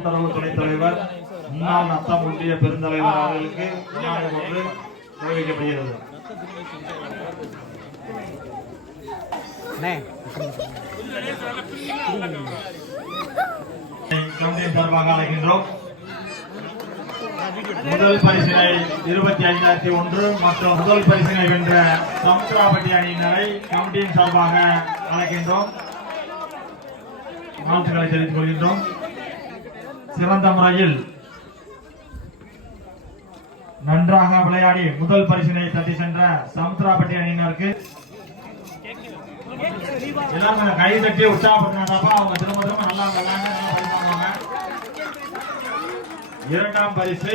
கூட்டுறவு துணைத் தலைவர் முன்னாள் நத்தம் ஒன்றிய பெருந்தலைவர் அவர்களுக்கு ஒன்று தெரிவிக்கப்படுகிறது. கமிட்டியின் சார்பாக அழைக்கின்றோம். முதல் பரிசினை 25,001 மற்றும் முதல் பரிசினை வென்ற சமுத்திராப்பட்டி அணியினரை கமிட்டியின் சார்பாக அழைக்கின்றோம். வாழ்த்துக்களை தெரிவித்துக் கொள்கின்றோம். சிறந்த முறையில் நன்றாக விளையாடி முதல் பரிசினை தட்டி சென்ற சமுத்திராப்பட்டி அணியினருக்கு எல்லாரும் கை தட்டி உற்சாகப்படுத்தினாப்பா அவங்க திரும்ப திரும்ப நல்லா விளையாண்டு நல்லா பரிமாறுவாங்க. இரண்டாம் பரிசு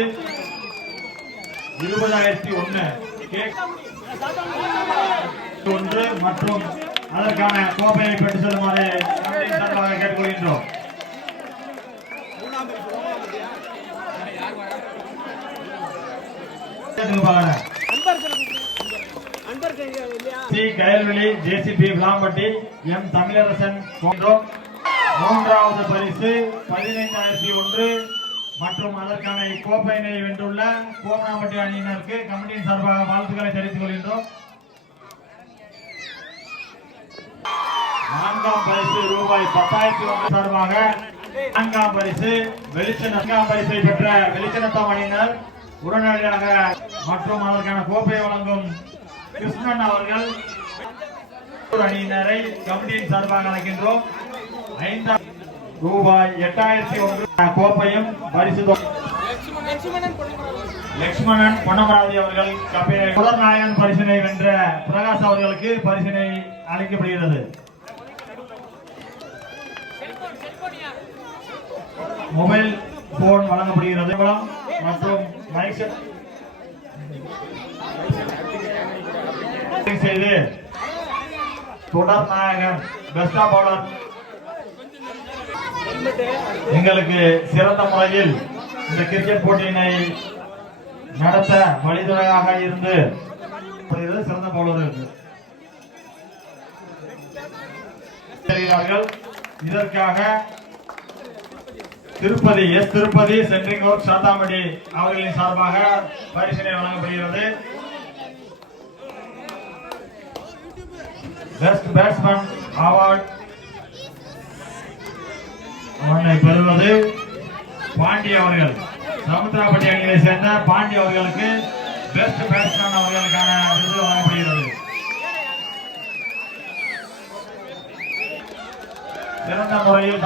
20,001 மற்றும் அதற்கான கோப்பையை பெற்று செல்லுமாறு சார்பாக கேட்டுக்கொள்கின்றோம். C Kayalveli, JCB Vilampatti, M Tamilarasan போன்றோம். மூன்றாவது பரிசு 15,001 மற்றும் அதற்கான கோப்பையினை வென்றுள்ள கோமனாம்பட்டி அணியினருக்கு கமிட்டியின் சார்பாக வாழ்த்துக்களை தெரிவித்துக் கொள்கின்றோம். நான்காம் பரிசு ரூபாய் 10,000 சார்பாக நான்காம் பரிசு நான்காம் பரிசை பெற்ற வெளிச்சநத்தம் அணியினர் உடனடியாக மற்றும் அதற்கான கோப்பை வழங்கும் கிருஷ்ணன் அவர்கள் அணியினரை கமிட்டியின் சார்பாக அழைக்கின்றோம். ஐந்தாம் ரூபாய் 8,001 கோப்பையும் பரிசு லட்சுமணன் பொன்னமராவதி அவர்கள் முதல் நாயகன் பரிசினை வென்ற பிரகாஷ் அவர்களுக்கு பரிசினை அளிக்கப்படுகிறது. மொபைல் போன் வழங்கப்படுகிறது மற்றும் மைக் செய்து தொடர் நாயகன் பெஸ்ட் பவுலர் எங்களுக்கு சிறந்த முறையில் இந்த கிரிக்கெட் போட்டியினை நடத்த வழிதுணையாக இருந்து சிறந்த பவுலர் இதற்காக திருப்பதி சென்ட்ரிங் ஒர்க் சாத்தாமடி அவர்களின் சார்பாக பரிசினை வழங்கப்படுகிறது. பெஸ்ட் பேட்ஸ்மேன் அவார்ட் பெறுவது பாண்டி அவர்கள். சமுத்திராப்பட்டி அணியை சேர்ந்த பாண்டி அவர்களுக்கு பெஸ்ட் பேட்ஸ்மேன் அவர்களுக்கான விருது வழங்கப்படுகிறது. சிறந்த முறையில்